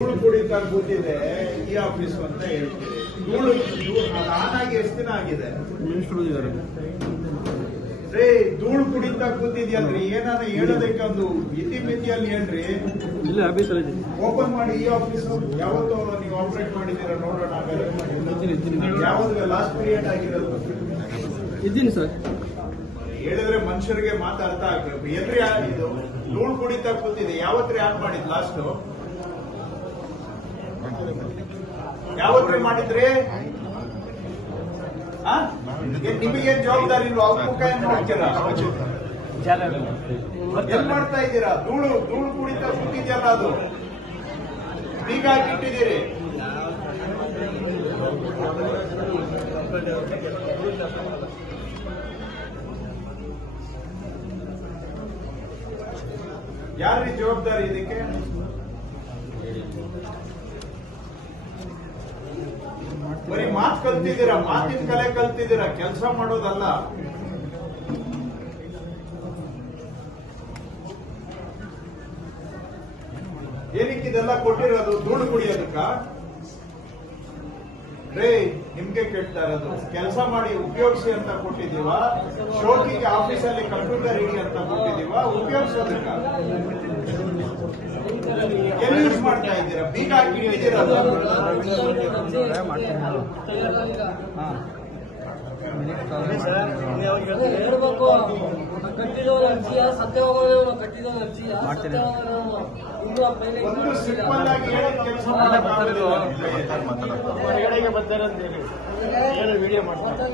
ಧೂಳು ಕುಡಿತಾ ಕೂತಿದೆ ಈ ಆಫೀಸ್ ಅಂತ ಹೇಳ್ತೀರಿ. ಧೂಳು ನಾನಾಗಿ ಎಷ್ಟು ದಿನ ಆಗಿದೆ ರೇ? ಧೂಳು ಕುಡಿತಾ ಕೂತಿದ್ಯಲ್ರಿ, ಏನಾನ ಹೇಳೋದಕ್ಕೆ ಒಂದು ಇತಿಮಿತಿಯಲ್ಲಿ ಹೇಳ್ರಿ. ಇಲ್ಲ ಆಫೀಸಲ್ಲಿ ಓಪನ್ ಮಾಡಿ ಈ ಆಫೀಸ್ ಯಾವತ್ತೂ ನೀವು ಆಪರೇಟ್ ಮಾಡಿದ್ದೀರಾ ನೋಡೋಣ. ಯಾವಾಗ ಲಾಸ್ಟ್ ಪೀರಿಯಡ್ ಆಗಿರೋದು ಇದ್ದೀನಿ ಸರ್. ಹೇಳಿದ್ರೆ ಮನುಷ್ಯರಿಗೆ ಮಾತು ಅರ್ಥ ಆಗ್ಬೇಕು. ಎಲ್ರಿ ಇದು ಧೂಳು ಕುಡಿತಾ ಕೂತಿದೆ, ಯಾವತ್ರಿ ಆನ್ ಮಾಡಿದ್ ಲಾಸ್ಟ್? ಯಾವತ್ರಿ ಮಾಡಿದ್ರಿ? ನಿಮಗೇನ್ ಜವಾಬ್ದಾರಿ ಇಲ್ವಾ? ಅವ್ರ ಮುಖ ಏನ್ ನೋಡ್ತೀರಾ? ಏನ್ ಮಾಡ್ತಾ ಇದ್ದೀರಾ? ಧೂಳು ಕುಡಿತಾ ಕೂತಿದ್ಯಲ್ಲ, ಅದು ಬೀಗ ಹಾಕಿಟ್ಟಿದ್ದೀರಿ. ಯಾರ್ರಿ ಜವಾಬ್ದಾರಿ ಇದಕ್ಕೆ? ಬರೀ ಮಾತು ಕಲ್ತಿದ್ದೀರಾ, ಮಾತಿನ ಕಲೆ ಕಲ್ತಿದ್ದೀರಾ, ಕೆಲಸ ಮಾಡೋದಲ್ಲ. ಏನಕ್ಕಿದೆಲ್ಲ ಕೊಟ್ಟಿರೋದು? ಧೂಳು ಕುಡಿಯೋದಕ್ಕ? ರೇ, ನಿಮ್ಗೆ ಕೇಳ್ತಾ ಇರೋದು. ಕೆಲಸ ಮಾಡಿ ಉಪಯೋಗಿಸಿ ಅಂತ ಕೊಟ್ಟಿದೀವ? ಶೋಕಿಗೆ ಆಫೀಸಲ್ಲಿ ಕಂಪ್ಯೂಟರ್ ಇಡಿ ಅಂತ ಕೊಟ್ಟಿದೀವ? ಉಪಯೋಗಿಸೋದಕ್ಕ ಎಲ್ಲಿ ಯೂಸ್ ಮಾಡ್ತಾ ಇದ್ದೀರಾ? ಬೀಗ ಹಾಕಿ ಇಟ್ಟಿದ್ದೀರಾ. ಒಂದು ಸಿಂಪಲ್ ಆಗಿ ಹೇಳಿ ಕೆಲಸ ವಿಡಿಯೋ ಮಾಡ್ತಾರೆ.